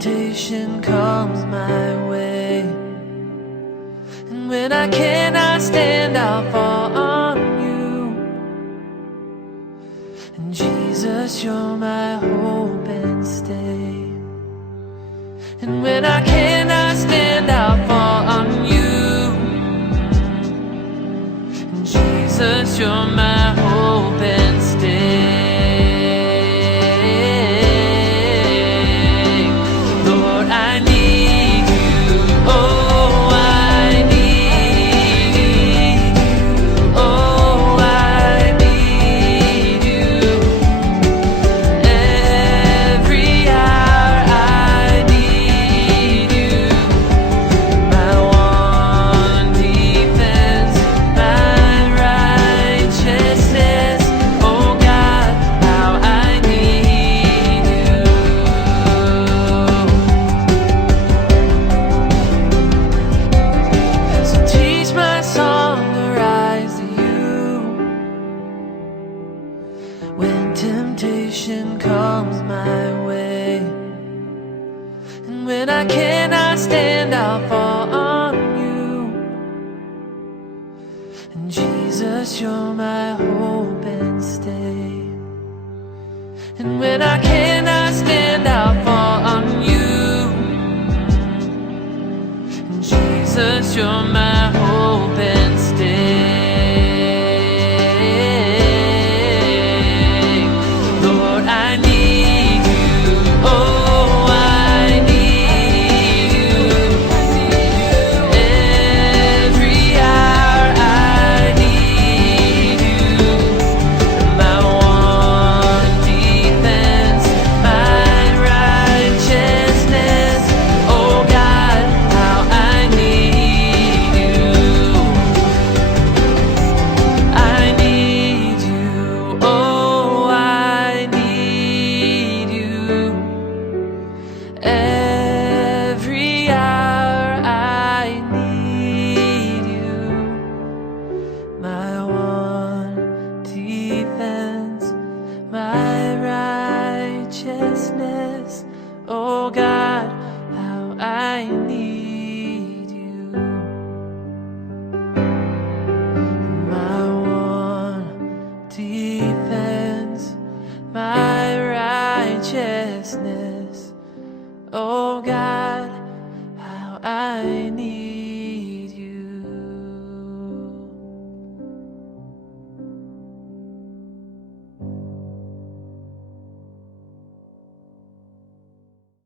temptation comes my way, and when I cannot stand, I'll fall on you. And Jesus, you're my hope and stay. And when I cannot stand, I'll fall on you. And Jesus, you're my hope and stay. Lord, I need you. Oh, I need you. Oh, I need you. Every hour I need you. My one defense, my righteousness. Oh God, how I need you. So teach my song to rise to you when temptation comes my way, and when I cannot stand, I'll fall on you. And Jesus, you're my hope and stay. And when I cannot stand, I'll fall on you. And Jesus, you're my hope and stay. Lord, I need you. Oh, I need you. Every hour I need you. My one defense, my righteousness. Oh God, how I need you. I need you. Oh, I need you. Every hour I need you. My one defense, my righteousness. Oh God, how I need you. My one defense, my righteousness. Oh God.